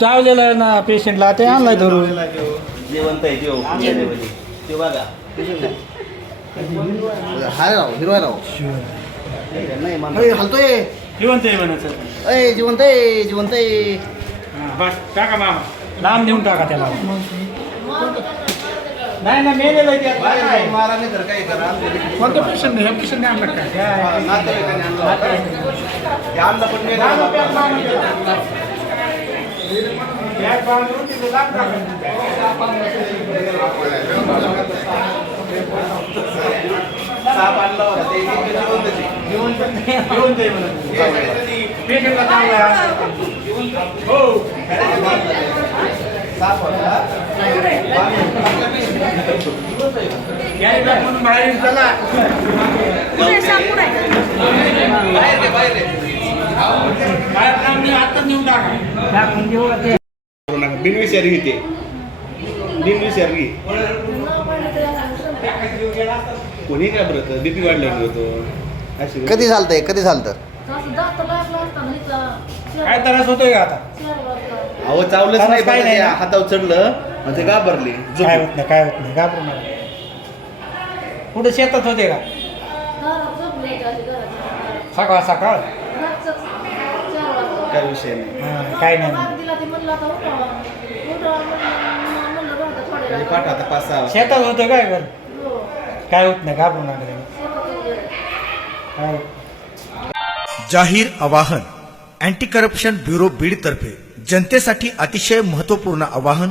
चावलेला आहे ना पेशंटला ते आणलाय धरून. जेवण आहे जेव ते बघा. हाय राव हिरवाय राव. नाही हलतोय. जिवंत आहे म्हणायचं. अय जिवंत आहे जिवंत आहे. बस टाका मामा लांब देऊन टाका त्याला. नाही ना मेलेलं आहे मारा नाही तर काय करा? कोणतं पेशंट नाही पेशंट नाही आणलं काय आणलं. हे पण. साप आणला होता ते जिवंतच आहे. पेशंटला चांगला आहे. हो साप होता कॅरी बॅग म्हणून बाहेर चला बाहेर घे, बाहेर. बाहेर लांब नाही, आत्ताच नेऊन टाका टाकून देऊ ते करू नका बिनविषारी घेते बिनविषारी कोणी काय बरं बीपी वाढल्यावर होतो अशी कधी झालतंय कधी झालतं? काय त्रास होतोय का आता? अहो चावलंच नाही काय नाही? हातावर चढलं मग ते घाबरली. काय होत नाही काय होत नाही घाबरू नका. कुठे शेतात होते का? सकाळ सकाळ? काय विषय नाही. हा, काय नाही. म्हणजे आता पाच सहा वाजता. शेतात होतं काय कर काय होत नाही घाबरू नका. काय? होत जाहीर आवाहन अँटी करप्शन ब्युरो बीडतर्फे जनतेसाठी अतिशय महत्त्वपूर्ण आवाहन